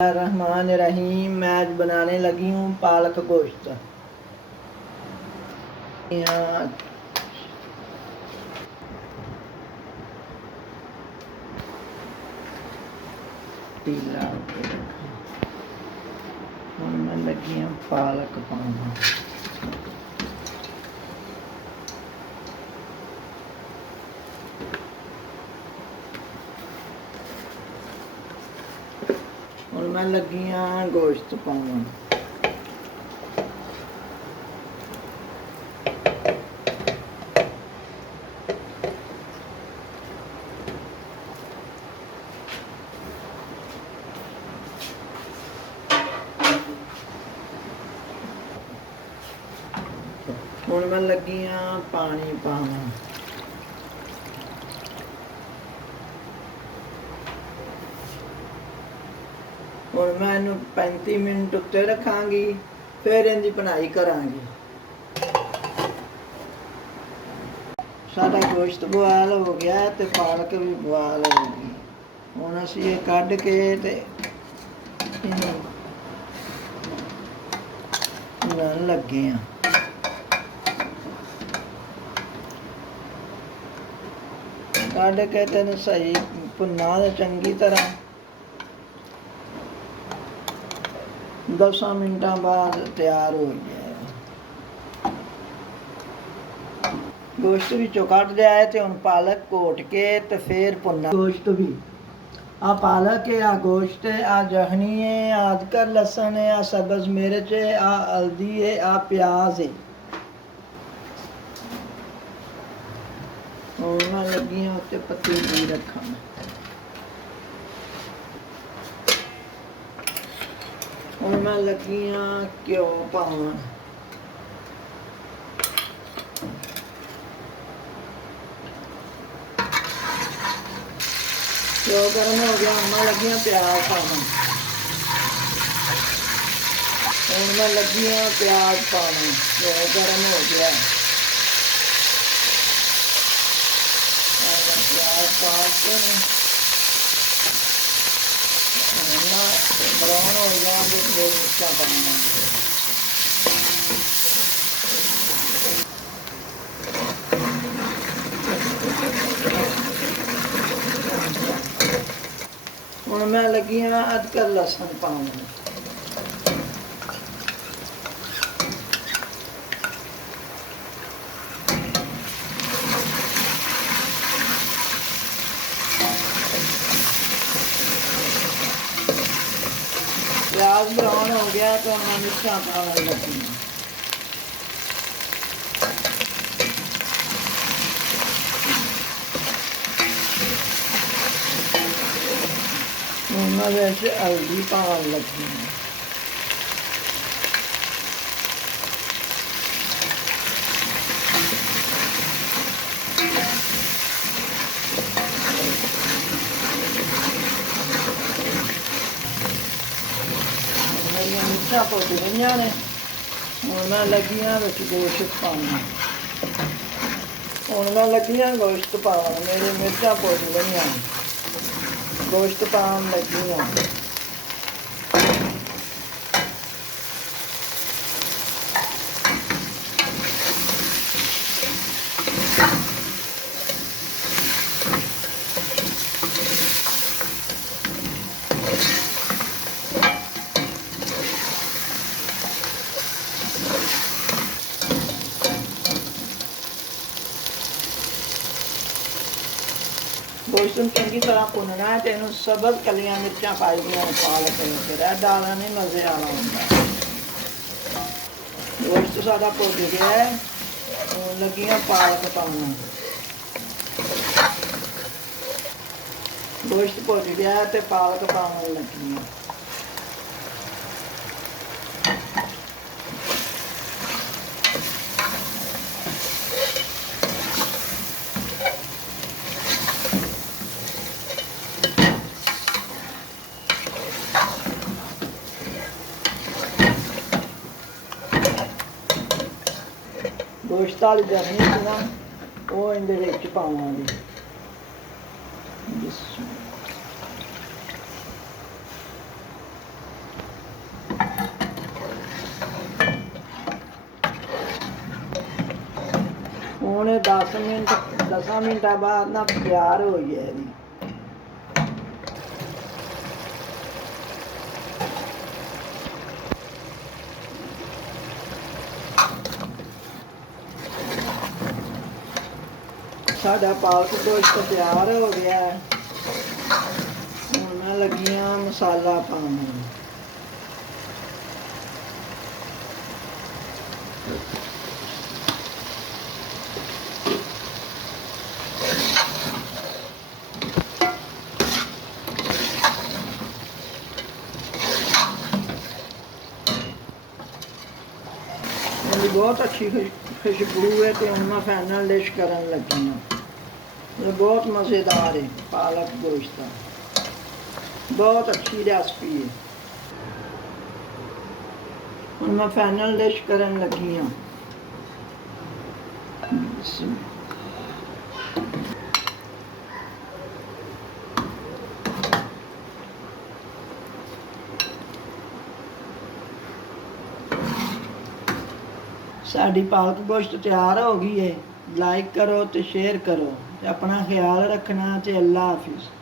रहमान रहीम। मैं आज बनाने लगी हूँ पालक गोश्त। यहाँ पीला मैं लगी हूँ पालक पाना। और मैं लगी हाँ गोश्त पाना। ਹੁਣ मैं लगी हाँ पानी पाना। ਹੁਣ मैं ਇਹਨੂੰ 35 ਮਿੰਟ ਉੱਤੇ ਰੱਖਾਂਗੀ, ਫਿਰ ਇਹਦੀ ਬਣਾਈ ਕਰਾਂਗੀ। ਸਾਡਾ ਗੋਸ਼ਤ ਬੁਆਇਲ ਹੋ ਗਿਆ ਤੇ ਪਾਲਕ ਵੀ ਬੁਆਇਲ ਹੋ ਗਈ। ਹੁਣ ਅਸੀਂ ਇਹ ਕੱਢ ਕੇ ਤੇ ਇਹਨੂੰ ਬਣਾਉਣ ਲੱਗੇ ਹਾਂ। ਕੱਢ ਕੇ ਤੈਨੂੰ ਸਹੀ ਭੁੰਨਾ ਦੇ ਚੰਗੀ ਤਰ੍ਹਾਂ। 10 ਮਿੰਟਾਂ ਬਾਅਦ ਤਿਆਰ ਹੋ ਗਿਆ। ਗੋਸ਼ਤ ਵਿੱਚੋਂ ਕੱਢ ਲਿਆ ਹੈ ਤੇ ਹੁਣ ਪਾਲਕ ਘੋਟ ਕੇ ਤੇ ਫਿਰ ਭੁੰਨਾ। ਗੋਸ਼ਤ ਵੀ ਆ ਪਾਲਕ है, आ गोश्त है, आ जहनी है, आ अदरक लहसुन है, आ सब्ज मिर्च है, आ हल्दी है, आ प्याज है। और मैं लगी हाँ उत्ते पतीली रखा। और मैं लगी हाँ घ्यो पावन। घ्यो गर्म हो गया, मैं लगी हाँ प्याज पावन। और मैं लगी हाँ प्याज पावन। घ्यो गर्म हो गया, प्याज पा के ब्राउन हो गया तो फिर मिर्चा पाना। ਹੁਣ मैं लगी हाँ अदरक लहसुन पाना। प्याज ब्राउन हो गया तो मैं मिर्चा पाने लगी। मैं वैसे हल्दी पाने लगी। मिर्चा भुज गई ने। हूँ मैं लगी हाँ बिच गोश्त पाना। हूँ मैं लगी हाँ गोश्त पावन। मेरी मिर्चा भुज गई, गोश्त पान लगी हाँ। गोश्त में चंगी तरह भुनना है तो इन सबज कलियां मिर्चा पाई दियां पालक फिर डालना नहीं मजे आना होंगे। गोश्त सारा भुज गया है, लगियां पालक पाना। गोश्त भुज गया है तो पालक पावन लगी। गोश्त वाली जरनी थी ना वो इहदे पावांगे। ਹੁਣ 10 ਮਿੰਟਾਂ ਬਾਅਦ ਨਾ ਤਿਆਰ ਹੋ ਗਿਆ ਇਹਦੀ। ਸਾਡਾ ਪਾਲਕ ਗੋਸ਼ਤ ਤਿਆਰ ਹੋ ਗਿਆ ਹੈ। ਹੁਣ ਮੈਂ ਲੱਗੀ ਹਾਂ ਮਸਾਲਾ ਪਾਉਣ। मेरी बहुत अच्छी खुशबू है तो हम मैं फाइनल डिश करन लगी हाँ। ये बहुत मज़ेदार है पालक गोश्त, बहुत अच्छी रेसिपी है। हम मैं फाइनल डिश करन लगी हाँ। साड़ी पालक गोश्त तैयार हो गई है। लाइक करो तो शेयर करो, अपना ख्याल रखना। अल्लाह हाफिज़।